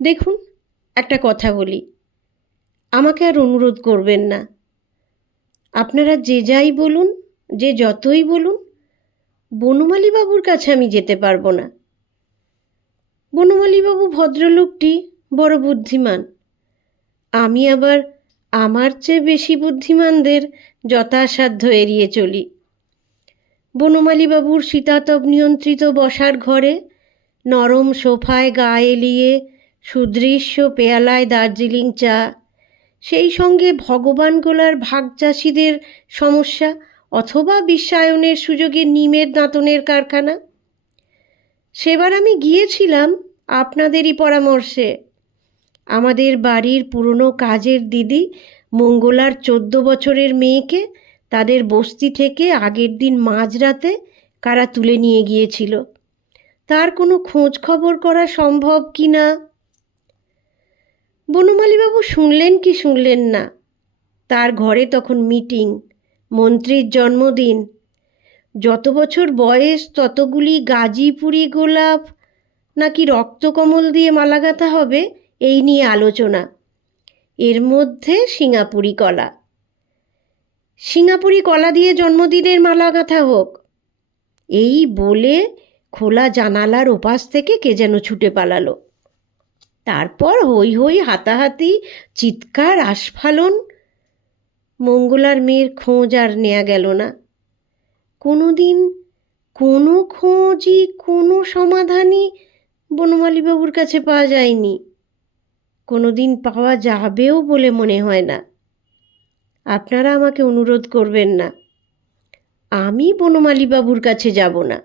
দেখুন, একটা কথা বলি, আমাকে আর অনুরোধ করবেন না। আপনারা যে যাই বলুন, যে যতই বলুন, বনমালীবাবুর কাছে আমি যেতে পারবো না। বনমালীবাবু ভদ্রলোকটি বড় বুদ্ধিমান। আমি আবার আমার চেয়ে বেশি বুদ্ধিমানদের যথাসাধ্য এড়িয়ে চলি। বনমালীবাবুর শীতাতপ নিয়ন্ত্রিত বসার ঘরে নরম সোফায় গা এলিয়ে সুদৃশ্য পেয়ালায় দার্জিলিং চা, সেই সঙ্গে ভগবান গোলার ভাগচাষিদের সমস্যা অথবা বিশ্বায়নের সুযোগে নিমের দাঁতনের কারখানা। সেবার আমি গিয়েছিলাম আপনাদেরই পরামর্শে। আমাদের বাড়ির পুরনো কাজের দিদি মঙ্গলার 14 বছরের মেয়েকে তাদের বস্তি থেকে আগের দিন মাঝরাতে কারা তুলে নিয়ে গিয়েছিল, তার কোনো খোঁজ খবর করা সম্ভব কি না। বনমালীবাবু শুনলেন কি শুনলেন না, তার ঘরে তখন মিটিং, মন্ত্রীর জন্মদিন, যত বছর বয়স ততগুলি গাজীপুরি গোলাপ নাকি রক্তকমল দিয়ে মালা গাঁথা হবে এই নিয়ে আলোচনা। এর মধ্যে সিঙ্গাপুরি কলা দিয়ে জন্মদিনের মালা গাঁথা হোক, এই বলে খোলা জানালার ওপাশ থেকে কে যেন ছুটে পালালো। তারপর হই হই হাতাহাতি, চিৎকার, আস্ফালন। মঙ্গলার মেয়ের খোঁজ আর নেওয়া গেল না। কোনো দিন কোনো খোঁজই, কোনো সমাধানই বনমালীবাবুর কাছে পাওয়া যায়নি। কোনো দিন পাওয়া যাবেও বলে মনে হয় না। আপনারা আমাকে অনুরোধ করবেন না, আমি বনমালীবাবুর কাছে যাব না।